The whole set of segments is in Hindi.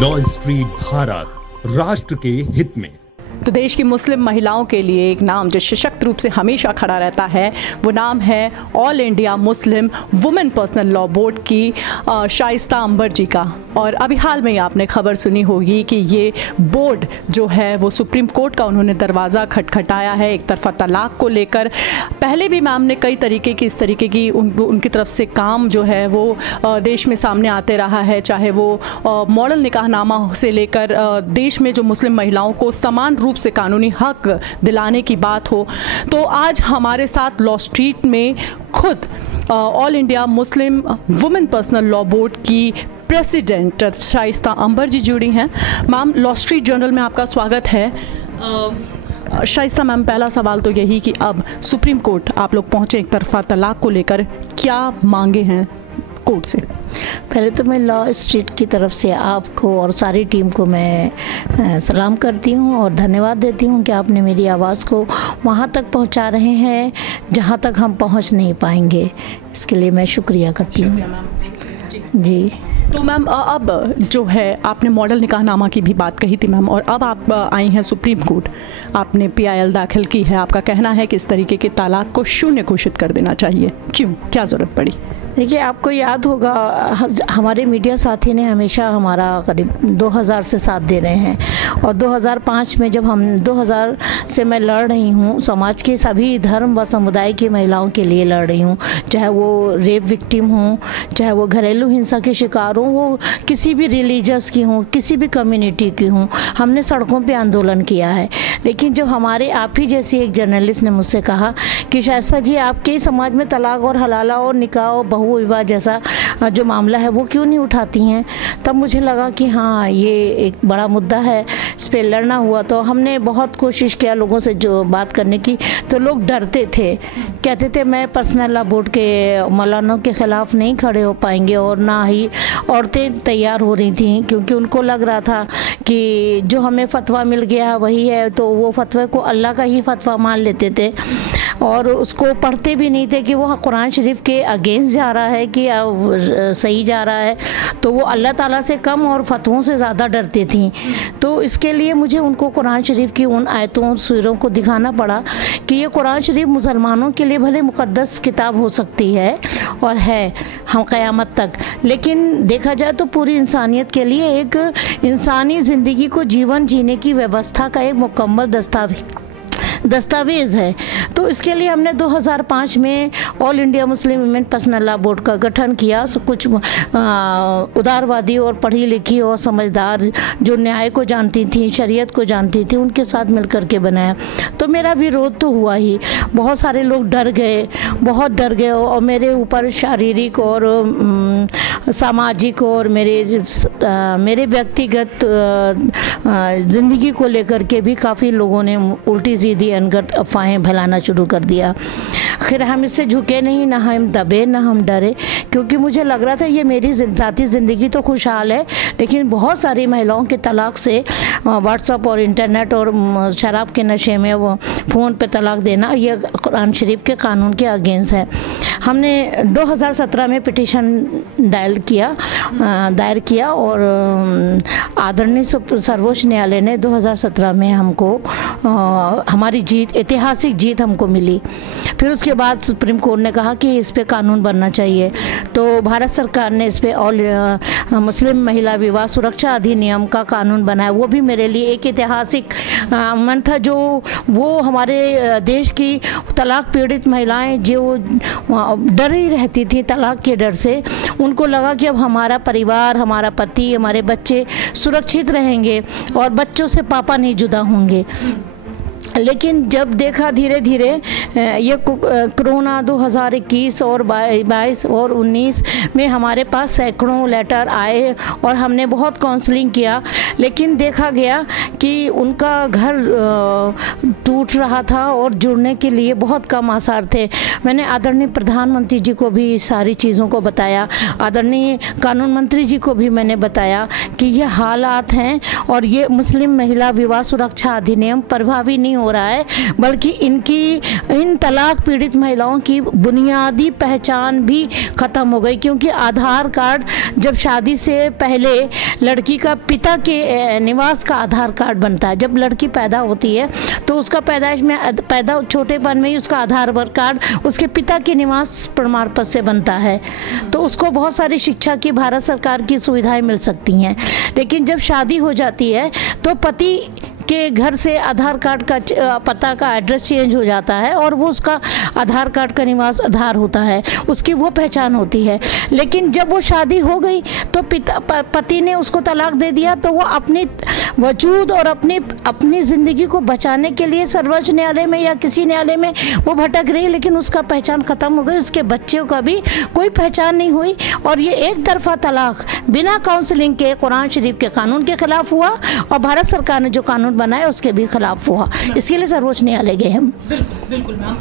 लॉ स्ट्रीट भारत, राष्ट्र के हित में। तो देश की मुस्लिम महिलाओं के लिए एक नाम जो सशक्त रूप से हमेशा खड़ा रहता है, वो नाम है all India Muslim women personal law board की शाइस्ता अंबर जी का। और अभी हाल में ही आपने खबर सुनी होगी कि ये बोर्ड जो है वो सुप्रीम कोर्ट का उन्होंने दरवाज़ा खटखटाया है एक तरफा तलाक को लेकर। पहले भी मैम ने कई तरीके की इस तरीके की उनकी तरफ से काम जो है वो देश में सामने आते रहा है, चाहे वो मॉडल निकाहनामा से लेकर देश में जो मुस्लिम महिलाओं को समान रूप से कानूनी हक दिलाने की बात हो। तो आज हमारे साथ लॉ स्ट्रीट में खुद all India Muslim women personal law board की प्रेसिडेंट शाइस्ता अंबर जी जुड़ी हैं। मैम, लॉ स्ट्रीट जर्नल में आपका स्वागत है। शाइस्ता मैम, पहला सवाल तो यही कि अब सुप्रीम कोर्ट आप लोग पहुँचे एक तरफा तलाक को लेकर, क्या मांगे हैं कोर्ट से? पहले तो मैं लॉ स्ट्रीट की तरफ से आपको और सारी टीम को मैं सलाम करती हूँ और धन्यवाद देती हूँ कि आपने मेरी आवाज़ को वहाँ तक पहुँचा रहे हैं जहाँ तक हम पहुँच नहीं पाएंगे। इसके लिए मैं शुक्रिया करती हूँ जी। तो मैम, अब जो है आपने मॉडल निकाहनामा की भी बात कही थी मैम, और अब आप आई हैं सुप्रीम कोर्ट, आपने PIL दाखिल की है। आपका कहना है कि इस तरीके के तलाक को शून्य घोषित कर देना चाहिए, क्यों, क्या ज़रूरत पड़ी? देखिए, आपको याद होगा हमारे मीडिया साथी ने हमेशा हमारा करीब 2000 से साथ दे रहे हैं, और 2005 में जब हम 2000 से मैं लड़ रही हूँ, समाज के सभी धर्म व समुदाय की महिलाओं के लिए लड़ रही हूँ, चाहे वो रेप विक्टिम हों, चाहे वो घरेलू हिंसा के शिकार हों, वो किसी भी रिलीजियस की हों, किसी भी कम्युनिटी की हों। हमने सड़कों पे आंदोलन किया है। लेकिन जब हमारे आप ही जैसी एक जर्नलिस्ट ने मुझसे कहा कि शाइस्ता जी, आपके समाज में तलाक और हलाला और निकाह और बहु विवाह जैसा जो मामला है वो क्यों नहीं उठाती हैं, तब मुझे लगा कि हाँ, ये एक बड़ा मुद्दा है, इस पर लड़ना हुआ। तो हमने बहुत कोशिश किया लोगों से जो बात करने की, तो लोग डरते थे, कहते थे मैं पर्सनल लॉ बोर्ड के मौलानों के ख़िलाफ़ नहीं खड़े हो पाएंगे, और ना ही औरतें तैयार हो रही थी, क्योंकि उनको लग रहा था कि जो हमें फतवा मिल गया वही है, तो वो फतवे को अल्लाह का ही फतवा मान लेते थे और उसको पढ़ते भी नहीं थे कि वो कुरान शरीफ के अगेंस्ट जा रहा है कि सही जा रहा है। तो वो अल्लाह ताला से कम और फतवों से ज़्यादा डरती थी। तो इसके लिए मुझे उनको कुरान शरीफ की उन आयतों और सूरों को दिखाना पड़ा कि ये कुरान शरीफ मुसलमानों के लिए भले मुक़द्दस किताब हो सकती है और है हम क़यामत तक, लेकिन देखा जाए तो पूरी इंसानियत के लिए एक इंसानी ज़िंदगी को जीवन जीने की व्यवस्था का एक मुकम्मल दस्तावेज़ है। तो इसके लिए हमने 2005 में all India Muslim women personal law board का गठन किया। कुछ उदारवादी और पढ़ी लिखी और समझदार जो न्याय को जानती थी, शरीयत को जानती थी, उनके साथ मिल कर के बनाया। तो मेरा विरोध तो हुआ ही, बहुत सारे लोग डर गए, बहुत डर गए, और मेरे ऊपर शारीरिक और सामाजिक और मेरे व्यक्तिगत ज़िंदगी को लेकर के भी काफ़ी लोगों ने उल्टी सीधी अनगढ़ अफवाहें फैलाना शुरू कर दिया। खैर, हम इससे झुके नहीं, ना हम दबे, ना हम डरे, क्योंकि मुझे लग रहा था ये मेरी ज़ाती ज़िंदगी तो खुशहाल है, लेकिन बहुत सारी महिलाओं के तलाक से व्हाट्सएप और इंटरनेट और शराब के नशे में वो फ़ोन पे तलाक देना, ये कुरान शरीफ के कानून के अगेंस्ट है। हमने 2017 में पिटीशन दायर किया और आदरणीय सर्वोच्च न्यायालय ने 2017 में हमको हमारी ऐतिहासिक जीत हमको मिली। फिर उसके बाद सुप्रीम कोर्ट ने कहा कि इस पे कानून बनना चाहिए। तो भारत सरकार ने इस पे ऑल मुस्लिम महिला विवाह सुरक्षा अधिनियम का कानून बनाया। वो भी मेरे लिए एक ऐतिहासिक मन था, जो वो हमारे देश की तलाक पीड़ित महिलाएं जो डरी रहती थी तलाक के डर से, उनको लगा कि अब हमारा परिवार, हमारा पति, हमारे बच्चे सुरक्षित रहेंगे और बच्चों से पापा नहीं जुदा होंगे। लेकिन जब देखा धीरे धीरे ये कोरोना 2021 और 22 और 19 में हमारे पास सैकड़ों लेटर आए और हमने बहुत काउंसलिंग किया, लेकिन देखा गया कि उनका घर टूट रहा था और जुड़ने के लिए बहुत कम आसार थे। मैंने आदरणीय प्रधानमंत्री जी को भी सारी चीज़ों को बताया, आदरणीय कानून मंत्री जी को भी मैंने बताया कि ये हालात हैं और ये मुस्लिम महिला विवाह सुरक्षा अधिनियम प्रभावी नहीं हो हो रहा है, बल्कि इन तलाक पीड़ित महिलाओं की बुनियादी पहचान भी ख़त्म हो गई। क्योंकि आधार कार्ड जब शादी से पहले लड़की का पिता के निवास का आधार कार्ड बनता है, जब लड़की पैदा होती है तो उसका पैदाइश में छोटेपन में ही उसका आधार कार्ड उसके पिता के निवास प्रमाण पत्र से बनता है, तो उसको बहुत सारी शिक्षा की भारत सरकार की सुविधाएं मिल सकती हैं। लेकिन जब शादी हो जाती है तो पति के घर से आधार कार्ड का पता का एड्रेस चेंज हो जाता है और वो उसका आधार कार्ड का निवास आधार होता है, उसकी वो पहचान होती है। लेकिन जब वो शादी हो गई तो पति ने उसको तलाक दे दिया, तो वो अपनी वजूद और अपनी ज़िंदगी को बचाने के लिए सर्वोच्च न्यायालय में या किसी न्यायालय में वो भटक रही, लेकिन उसका पहचान ख़त्म हो गई, उसके बच्चों का भी कोई पहचान नहीं हुई। और ये एक तरफा तलाक बिना काउंसलिंग के कुरान शरीफ के कानून के खिलाफ हुआ और भारत सरकार ने जो कानून बनाया उसके भी खिलाफ हुआ। इसके लिए सर्वोच्च न्यायालय गए हम। बिल्कुल मैम,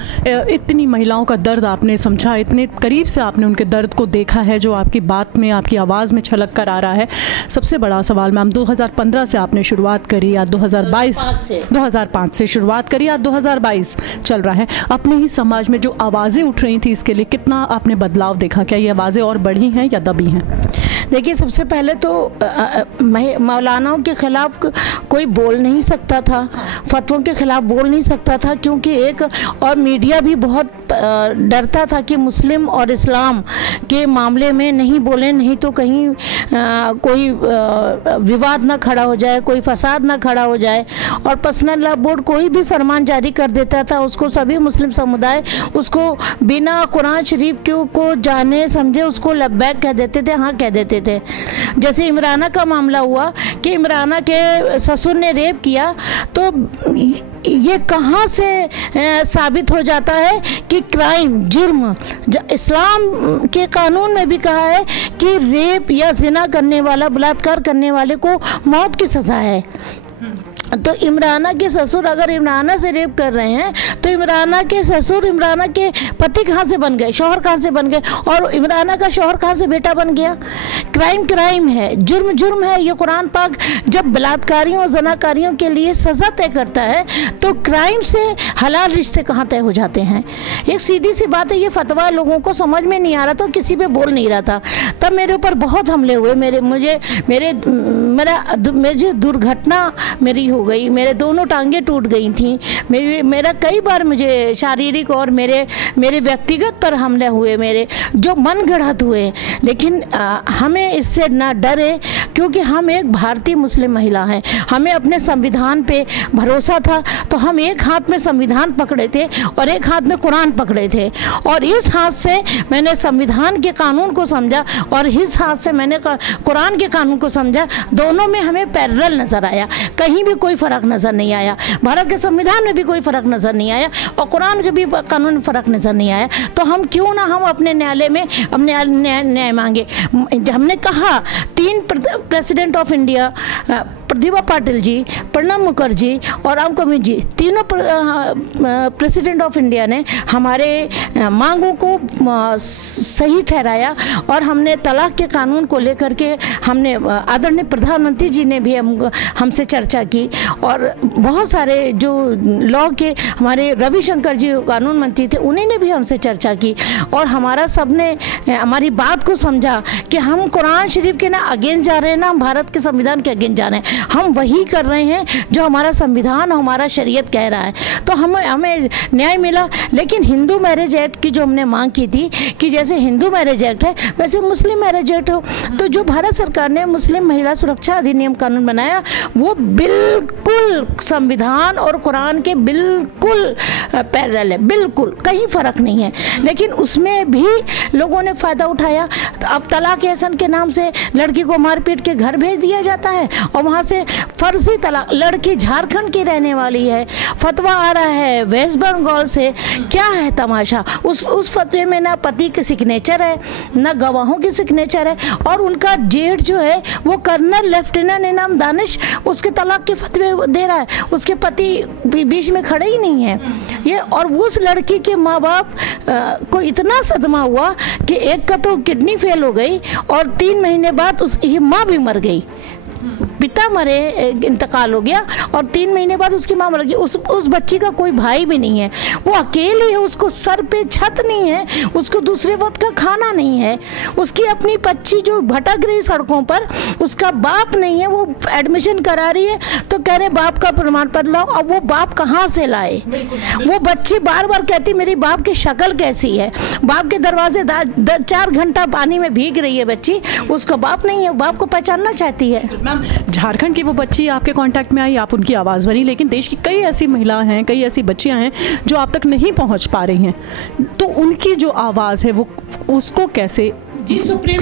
इतनी महिलाओं का दर्द आपने समझा, इतने करीब से आपने उनके दर्द को देखा है जो आपकी बात में, आपकी आवाज़ में छलक कर आ रहा है। सबसे बड़ा सवाल मैम, 2015 से आपने शुरुआत करी या 2005 से शुरुआत करी या 2022 चल रहा है, अपने ही समाज में जो आवाज़ें उठ रही थी इसके लिए कितना आपने बदलाव देखा? क्या ये आवाज़ें और बढ़ी हैं या दबी हैं? देखिए, सबसे पहले तो मौलानाओं के खिलाफ कोई बोल नहीं सकता था, फतवों के खिलाफ बोल नहीं सकता था, क्योंकि और मीडिया भी बहुत डरता था कि मुस्लिम और इस्लाम के मामले में नहीं बोलें, नहीं तो कहीं कोई विवाद ना खड़ा हो जाए, कोई फसाद ना खड़ा हो जाए। और पर्सनल लॉ बोर्ड कोई भी फरमान जारी कर देता था, उसको सभी मुस्लिम समुदाय उसको बिना कुरान शरीफ को जाने समझे उसको लब्बैक कह देते थे, हाँ कह देते थे। जैसे इमराना का मामला हुआ कि इमराना के ससुर ने रेप किया, तो ये कहाँ से साबित हो जाता है कि क्राइम, जुर्म, इस्लाम के कानून में भी कहा है कि रेप या जिना करने वाला, बलात्कार करने वाले को मौत की सज़ा है। तो इमराना के ससुर अगर इमराना से रेप कर रहे हैं तो इमराना के ससुर इमराना के पति कहाँ से बन गए, शौहर कहाँ से बन गए, और इमराना का शौहर कहाँ से बेटा बन गया? क्राइम क्राइम है, जुर्म जुर्म है। ये कुरान पाक जब बलात्कारियों और जनाकारियों के लिए सज़ा तय करता है तो क्राइम से हलाल रिश्ते कहाँ तय हो जाते हैं? एक सीधी सी बात है। ये फतवा लोगों को समझ में नहीं आ रहा था, किसी पे बोल नहीं रहा था। तब मेरे ऊपर बहुत हमले हुए, मेरी दुर्घटना मेरी हो गई, मेरे दोनों टांगें टूट गई थी, मेरा कई बार मुझे शारीरिक और मेरे व्यक्तिगत पर हमले हुए, मेरे जो मन गढ़ंत हुए। लेकिन हमें इससे ना डरे, क्योंकि हम एक भारतीय मुस्लिम महिला हैं, हमें अपने संविधान पे भरोसा था। तो हम एक हाथ में संविधान पकड़े थे और एक हाथ में कुरान पकड़े थे, और इस हाथ से मैंने संविधान के कानून को समझा और इस हाथ से मैंने कुरान के कानून को समझा। दोनों में हमें पैरेलल नजर आया, कहीं भी कोई फर्क नजर नहीं आया। भारत के संविधान में भी कोई फर्क नजर नहीं आया और कुरान के भी कानून में फर्क नजर नहीं आया। तो हम क्यों ना हम अपने न्यायालय में अपने न्याय मांगे। हमने कहा 3 president of India, Pratibha Patil ji, Pranab Mukherjee और राम कविंद जी, तीनों प्रेसिडेंट ऑफ इंडिया ने हमारे मांगों को सही ठहराया और हमने तलाक के कानून को लेकर के हमने आदरणीय प्रधानमंत्री जी ने भी हमसे चर्चा की, और बहुत सारे जो लॉ के हमारे रविशंकर जी कानून मंत्री थे उन्होंने भी हमसे चर्चा की, और हमारा सबने हमारी बात को समझा कि हम कुरान शरीफ के ना अगेंस्ट जा रहे हैं, ना हम भारत के संविधान के अगेंस्ट जा रहे हैं, हम वही कर रहे हैं जो हमारा संविधान और हमारा शरीयत कह रहा है। तो हमें न्याय मिला। लेकिन हिंदू मैरिज एक्ट की जो हमने मांग की थी कि जैसे हिंदू मैरिज एक्ट है वैसे मुस्लिम मैरिज एक्ट हो, तो जो भारत सरकार ने मुस्लिम महिला सुरक्षा अधिनियम कानून बनाया वो बिल्कुल संविधान और कुरान के बिल्कुल पैरेलल है, बिल्कुल कहीं फ़र्क नहीं है। लेकिन उसमें भी लोगों ने फ़ायदा उठाया। तो अब तलाक एहसन के नाम से लड़की को मार पीट के घर भेज दिया जाता है और वहाँ से फर्जी तलाक, लड़की झारखंड की रहने वाली है, फतवा आ रहा है वेस्ट बंगाल से। क्या है तमाशा? उस फतवे में ना पति की सिग्नेचर है ना गवाहों की सिग्नेचर है, और उनका जेठ जो है वो कर्नल लेफ्टिनेंट इनाम दानिश उसके तलाक के फतवे दे रहा है, उसके पति बीच में खड़े ही नहीं है ये। और उस लड़की के माँ बाप को इतना सदमा हुआ कि एक का तो किडनी फेल हो गई और 3 महीने बाद उसकी माँ भी मर गई। पिता मरे, इंतकाल हो गया, और 3 महीने बाद उसकी माँ मर गई। उस बच्ची का कोई भाई भी नहीं है, वो अकेली है, उसको सर पे छत नहीं है, उसको दूसरे वक्त का खाना नहीं है, उसकी अपनी बच्ची जो भटक रही सड़कों पर, उसका बाप नहीं है, वो एडमिशन करा रही है, तो कह रहे बाप का प्रमाण पत्र लाओ। अब वो बाप कहाँ से लाए? वो बच्ची बार बार कहती मेरी बाप की शक्ल कैसी है, बाप के दरवाजे 4 घंटा पानी में भीग रही है बच्ची, उसका बाप नहीं है, बाप को पहचानना चाहती है। मैम, झारखंड की वो बच्ची आपके कांटेक्ट में आई, आप उनकी आवाज़ बनी, लेकिन देश की कई ऐसी महिलाएं हैं, कई ऐसी बच्चियां हैं जो आप तक नहीं पहुंच पा रही हैं, तो उनकी जो आवाज़ है वो उसको कैसे? जी, सुप्रीम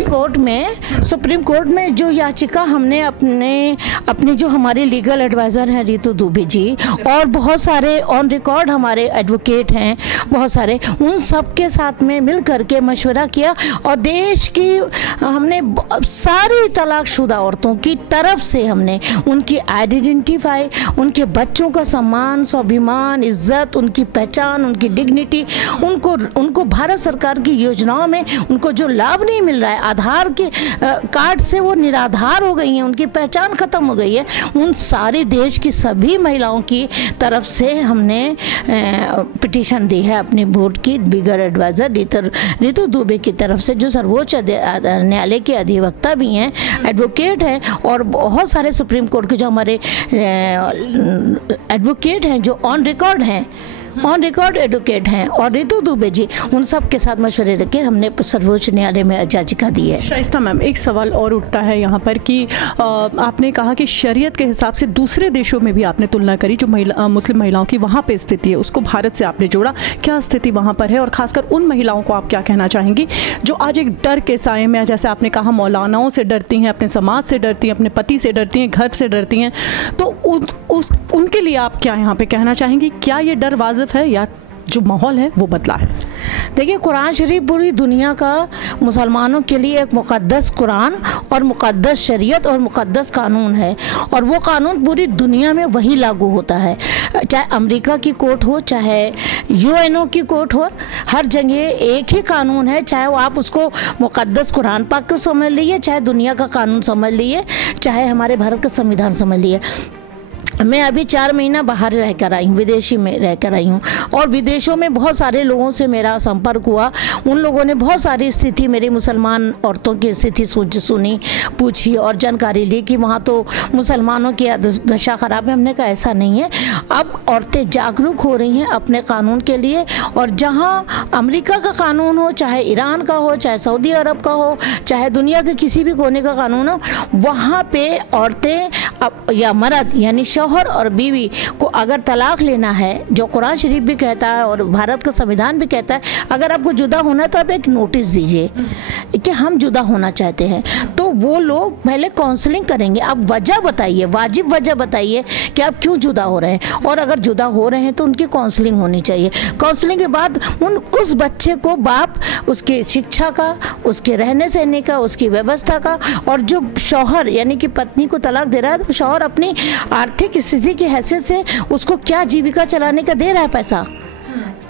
कोर्ट में जो याचिका हमने अपने जो हमारे लीगल एडवाइज़र हैं रितु दुबे जी, और बहुत सारे ऑन रिकॉर्ड हमारे एडवोकेट हैं, बहुत सारे, उन सब के साथ में मिल करके मशवरा किया, और देश की हमने सारी तलाकशुदा औरतों की तरफ से हमने उनकी आइडेंटिफाई, उनके बच्चों का सम्मान, स्वाभिमान, इज्जत, उनकी पहचान, उनकी डिग्निटी, उनको भारत सरकार की योजनाओं में उनको जो लाभ नहीं मिल रहा है, आधार के कार्ड से वो निराधार हो गई हैं, उनकी पहचान खत्म हो गई है, उन सारे देश की सभी महिलाओं की तरफ से हमने पिटीशन दी है अपने बोर्ड की लीगल एडवाइज़र रितु दुबे की तरफ से, जो सर्वोच्च न्यायालय के अधिवक्ता भी हैं, एडवोकेट हैं, और बहुत सारे सुप्रीम कोर्ट के जो हमारे एडवोकेट हैं जो ऑन रिकॉर्ड एडवोकेट हैं, और रितु दुबे जी, उन सब के साथ मशवरे रखे हमने सर्वोच्च न्यायालय में याचिका दी है। शाइस्ता मैम, एक सवाल और उठता है यहाँ पर कि आपने कहा कि शरीयत के हिसाब से दूसरे देशों में भी आपने तुलना करी, जो मुस्लिम महिलाओं की वहाँ पे स्थिति है उसको भारत से आपने जोड़ा, क्या स्थिति वहाँ पर है, और ख़ासकर उन महिलाओं को आप क्या कहना चाहेंगी जो आज एक डर के साए में, जैसे आपने कहा मौलानाओं से डरती हैं, अपने समाज से डरती हैं, अपने पति से डरती हैं, घर से डरती हैं, तो उनके लिए आप क्या यहाँ पे कहना चाहेंगी? क्या ये डर वाजिब है या जो माहौल है वो बदला है? देखिए, कुरान शरीफ पूरी दुनिया का मुसलमानों के लिए एक मुक़द्दस कुरान और मुक़द्दस शरीयत और मुक़द्दस कानून है, और वो कानून पूरी दुनिया में वही लागू होता है, चाहे अमेरिका की कोर्ट हो, चाहे यूएनओ की कोर्ट हो, हर जगह एक ही कानून है, चाहे वो आप उसको मुक़द्दस कुरान पाक को समझ लीजिए, चाहे दुनिया का कानून समझ लीजिए, चाहे हमारे भारत का संविधान समझ लीजिए। मैं अभी 4 महीना बाहर रह कर आई हूँ, विदेशी में रह कर आई हूँ, और विदेशों में बहुत सारे लोगों से मेरा संपर्क हुआ, उन लोगों ने बहुत सारी स्थिति, मेरी मुसलमान औरतों की स्थिति सुनी, पूछी और जानकारी ली कि वहाँ तो मुसलमानों की दशा ख़राब है। हमने कहा ऐसा नहीं है, अब औरतें जागरूक हो रही हैं अपने कानून के लिए, और जहाँ अमेरिका का कानून हो, चाहे ईरान का हो, चाहे सऊदी अरब का हो, चाहे दुनिया के किसी भी कोने का कानून हो, वहाँ पे औरतें या मर्द यानी शौहर और बीवी को अगर तलाक लेना है, जो कुरान शरीफ भी कहता है और भारत का संविधान भी कहता है, अगर आपको जुदा होना है तो आप एक नोटिस दीजिए कि हम जुदा होना चाहते हैं, तो वो लोग पहले काउंसलिंग करेंगे। आप वजह बताइए, वाजिब वजह बताइए कि आप क्यों जुदा हो रहे हैं, और अगर जुदा हो रहे हैं तो उनकी काउंसलिंग होनी चाहिए। काउंसलिंग के बाद उस बच्चे को बाप उसके शिक्षा का, उसके रहने सहने का, उसकी व्यवस्था का, और जो शौहर यानी कि पत्नी को तलाक दे रहा है, तो शौहर अपनी आर्थिक स्थिति की हैसियत से उसको क्या जीविका चलाने का दे रहा है पैसा,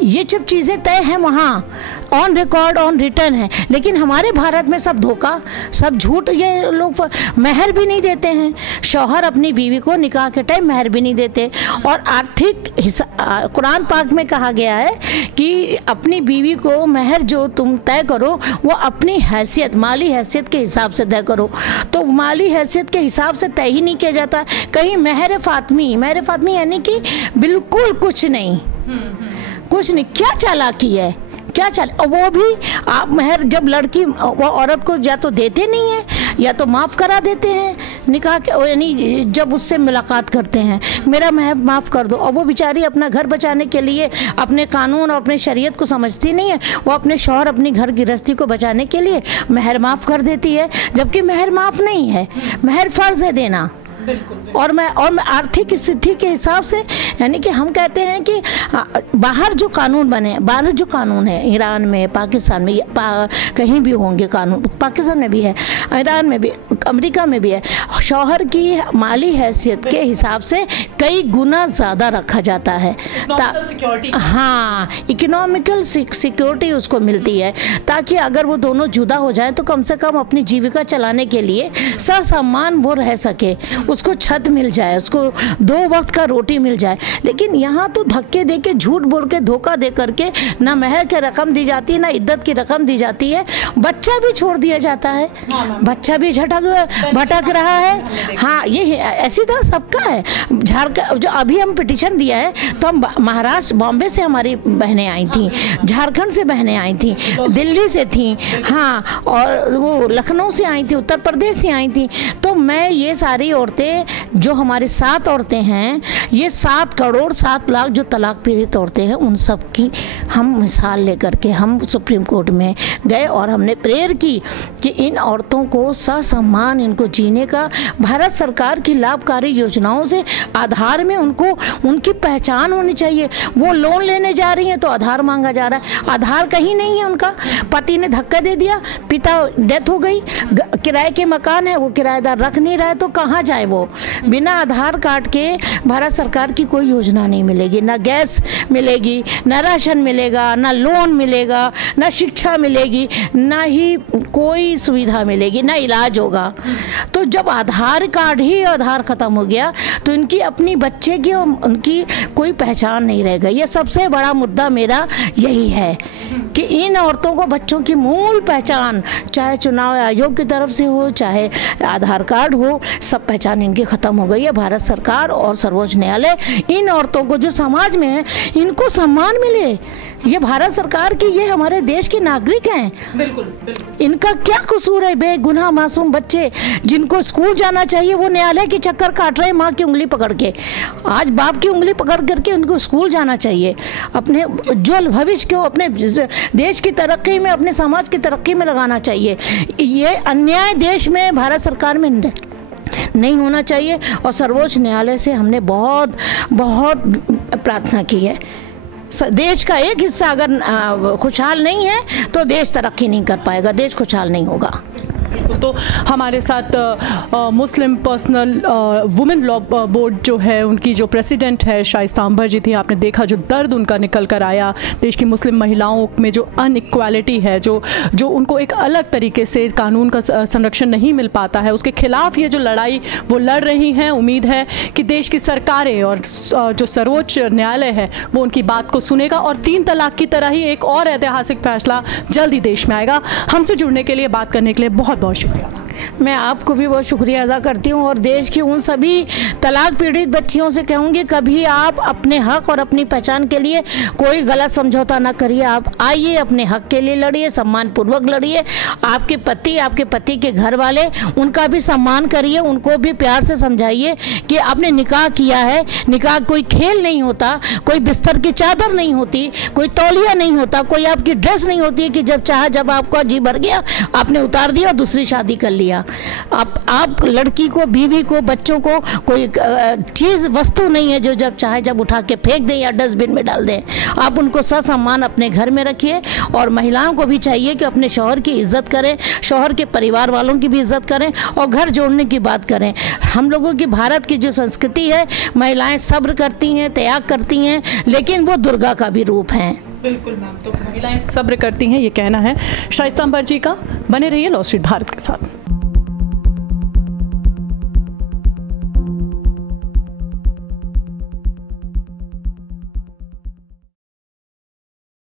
ये सब चीज़ें तय हैं वहाँ, ऑन रिकॉर्ड ऑन रिटर्न है। लेकिन हमारे भारत में सब धोखा, सब झूठ, ये लोग महर भी नहीं देते हैं, शौहर अपनी बीवी को निकाह के टाइम महर भी नहीं देते, और आर्थिक कुरान पाक में कहा गया है कि अपनी बीवी को महर जो तुम तय करो वो अपनी हैसियत, माली हैसियत के हिसाब से तय करो, तो माली हैसियत के हिसाब से तय ही नहीं किया जाता। कहीं महर फातमी यानी कि बिल्कुल कुछ नहीं, क्या चालाकी है, क्या चल, और वो भी आप महर जब लड़की वो औरत को या तो देते नहीं है या तो माफ़ करा देते हैं निकाह के, यानी जब उससे मुलाकात करते हैं मेरा महर माफ़ कर दो, और वो बेचारी अपना घर बचाने के लिए अपने कानून और अपने शरीयत को समझती नहीं है, वो अपने शौहर अपनी घर गृहस्थी को बचाने के लिए महर माफ़ कर देती है, जबकि महर माफ़ नहीं है, महर फ़र्ज़ है देना। और मैं आर्थिक स्थिति के हिसाब से, यानी कि हम कहते हैं कि बाहर जो कानून बने, बाहर जो कानून है ईरान में, पाकिस्तान में, कहीं भी होंगे कानून, पाकिस्तान में भी है, ईरान में भी, अमेरिका में भी है, शौहर की माली हैसियत के हिसाब से कई गुना ज़्यादा रखा जाता है। हाँ, इकोनॉमिकल सिक्योरिटी उसको मिलती है, ताकि अगर वो दोनों जुदा हो जाए तो कम से कम अपनी जीविका चलाने के लिए ससम्मान वो रह सके, उसको छत मिल जाए, उसको 2 वक्त का रोटी मिल जाए। लेकिन यहाँ तो धक्के दे के, झूठ बोल के, धोखा दे करके ना महर की रकम दी जाती है, ना इद्दत की रकम दी जाती है, बच्चा भी छोड़ दिया जाता है, बच्चा भी भटक रहा है। हाँ, ये ऐसी तरह सबका है। झारखंड जो अभी हम पिटीशन दिया है, तो हम महाराष्ट्र, बॉम्बे से हमारी बहनें आई थी, झारखंड से बहनें आई थी, दिल्ली से थी, हाँ, और वो लखनऊ से आई थी, उत्तर प्रदेश से आई थी। तो मैं ये सारी औरतें, जो हमारी 7 औरतें हैं, ये 7 करोड़ 7 लाख जो तलाक पीड़ित औरतें हैं, उन सब की हम मिसाल लेकर के हम सुप्रीम कोर्ट में गए और हमने प्रेयर की कि इन औरतों को ससम्मान, इनको जीने का, भारत सरकार की लाभकारी योजनाओं से आधार में उनको उनकी पहचान होनी चाहिए। वो लोन लेने जा रही हैं तो आधार मांगा जा रहा है, आधार कहीं नहीं है उनका, पति ने धक्का दे दिया, पिता डेथ हो गई, किराए के मकान है, वो किराएदार रख नहीं रहा है, तो कहाँ जाए वो? बिना आधार कार्ड के भारत सरकार की कोई योजना नहीं मिलेगी, ना गैस मिलेगी, ना राशन मिलेगा, ना लोन मिलेगा, ना शिक्षा मिलेगी, ना ही कोई सुविधा मिलेगी, ना इलाज होगा। तो जब आधार कार्ड ही आधार खत्म हो गया तो इनकी अपनी बच्चे की और उनकी कोई पहचान नहीं रह गई। ये सबसे बड़ा मुद्दा मेरा यही है कि इन औरतों को बच्चों की मूल पहचान, चाहे चुनाव आयोग की तरफ से हो, चाहे आधार कार्ड हो, सब पहचान इनकी ख़त्म हो गई है। भारत सरकार और सर्वोच्च न्यायालय इन औरतों को जो समाज में है, इनको सम्मान मिले। ये भारत सरकार की, ये हमारे देश के नागरिक हैं। बिल्कुल। इनका क्या कसूर है? बेगुनाह मासूम बच्चे जिनको स्कूल जाना चाहिए, वो न्यायालय की चक्कर काट रहे हैं माँ की उंगली पकड़ के। आज बाप की उंगली पकड़ करके उनको स्कूल जाना चाहिए, अपने उज्ज्वल भविष्य को, अपने देश की तरक्की में, अपने समाज की तरक्की में लगाना चाहिए। ये अन्याय देश में भारत सरकार में नहीं होना चाहिए और सर्वोच्च न्यायालय से हमने बहुत बहुत प्रार्थना की है। देश का एक हिस्सा अगर खुशहाल नहीं है तो देश तरक्की नहीं कर पाएगा, देश खुशहाल नहीं होगा। तो हमारे साथ मुस्लिम पर्सनल वुमेन लॉ बोर्ड जो है, उनकी जो प्रेसिडेंट है शाइस्ता अंबर जी थी। आपने देखा जो दर्द उनका निकल कर आया, देश की मुस्लिम महिलाओं में जो अनइक्वालिटी है, जो उनको एक अलग तरीके से कानून का संरक्षण नहीं मिल पाता है, उसके खिलाफ ये जो लड़ाई वो लड़ रही हैं। उम्मीद है कि देश की सरकारें और जो सर्वोच्च न्यायालय है वो उनकी बात को सुनेगा और 3 तलाक की तरह ही एक और ऐतिहासिक फैसला जल्द ही देश में आएगा। हमसे जुड़ने के लिए, बात करने के लिए बहुत बहुत शुक्रिया। मैं आपको भी बहुत शुक्रिया अदा करती हूँ और देश की उन सभी तलाक पीड़ित बच्चियों से कहूँगी, कभी आप अपने हक और अपनी पहचान के लिए कोई गलत समझौता ना करिए। आप आइए, अपने हक के लिए लड़िए, सम्मानपूर्वक लड़िए। आपके पति, आपके पति के घर वाले, उनका भी सम्मान करिए, उनको भी प्यार से समझाइए कि आपने निकाह किया है, निकाह कोई खेल नहीं होता, कोई बिस्तर की चादर नहीं होती, कोई तौलिया नहीं होता, कोई आपकी ड्रेस नहीं होती कि जब चाहा, जब आपका जी भर गया आपने उतार दिया और दूसरी शादी कर लिया। आप लड़की को, बीवी को, बच्चों को कोई चीज़, वस्तु नहीं है जो जब चाहे जब उठा के फेंक दें या डस्टबिन में डाल दें। आप उनको ससम्मान अपने घर में रखिए और महिलाओं को भी चाहिए कि अपने शौहर की इज्जत करें, शौहर के परिवार वालों की भी इज्जत करें और घर जोड़ने की बात करें। हम लोगों की भारत की जो संस्कृति है, महिलाएं सब्र करती हैं, त्याग करती हैं, लेकिन वो दुर्गा का भी रूप हैं। बिल्कुल मैम, तो महिलाएं सब्र करती हैं, ये कहना है शाइस्ता अंबर जी का। बने रहिए लॉ स्ट्रीट भारत के साथ।